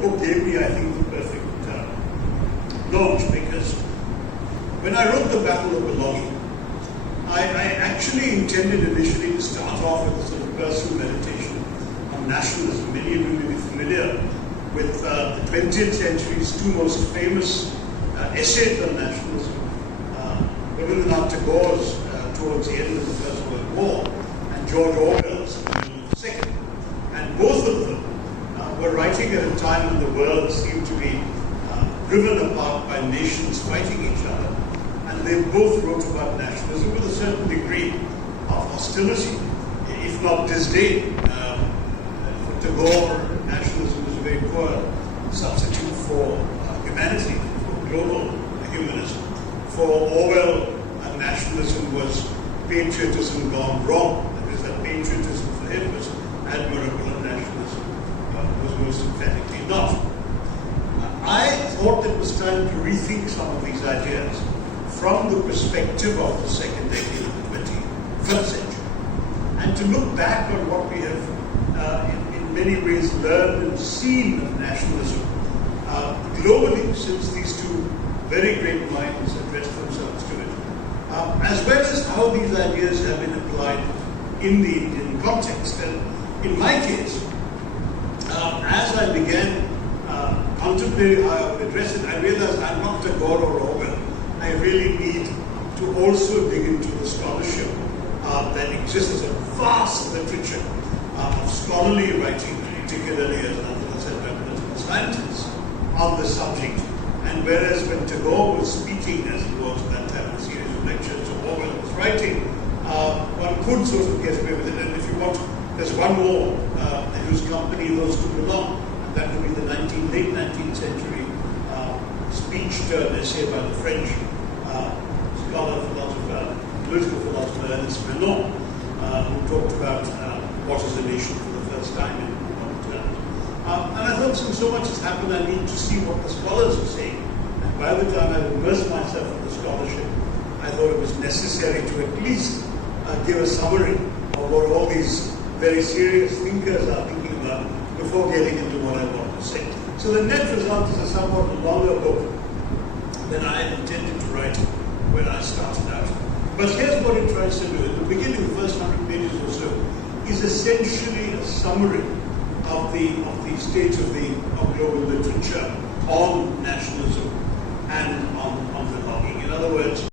book gave me, I think, the perfect launch, because when I wrote The Battle of Belonging, I actually intended initially to start off with a sort of personal meditation on nationalism. Many of you may be familiar with the 20th century's two most famous essays on nationalism, Rabindranath Tagore's towards the end of the First World War, and George Orwell's in the middle of the Second. And both of them were writing at a time when the world seemed to be driven apart by nations fighting each other. And they both wrote about nationalism with a certain degree of hostility, if not disdain. For Tagore, nationalism was a very poor substitute for humanity, for global humanism. For Orwell, nationalism was patriotism gone wrong. That is, that patriotism for him was admirable and nationalism was most emphatically not. I thought it was time to rethink some of these ideas from the perspective of the second decade of the 21st century, and to look back on what we have in many ways learned and seen of nationalism globally since these two very great minds addressed themselves to it, as well as how these ideas have been applied in the Indian context. And in my case, as I began contemplating how I would address it, I realized I'm not Tagore or Orwell. I really need to also dig into the scholarship that exists as a vast literature of scholarly writing, particularly as political scientists, on the subject. And whereas when Tagore was speaking, as it was at that time, a series of lectures, or Orwell was writing, one could sort of get away with it. And if you want, there's one more in whose company those two belong, and that would be the late 19th century speech turned essay by the French scholar, philosopher, political philosopher Ernest Renan, who talked about what is a nation for the first time in modern terms. And I thought, since so much has happened, I need to see what the scholars are saying. And by the time I immersed myself in the scholarship, I thought it was necessary to at least give a summary of what all these very serious thinkers are thinking about before getting into what I want to say. So the net result is a somewhat longer book than I had intended to write when I started out. But here's what it tries to do. At the beginning, the first 100 pages or so is essentially a summary of the state of global literature on nationalism and on belonging. In other words,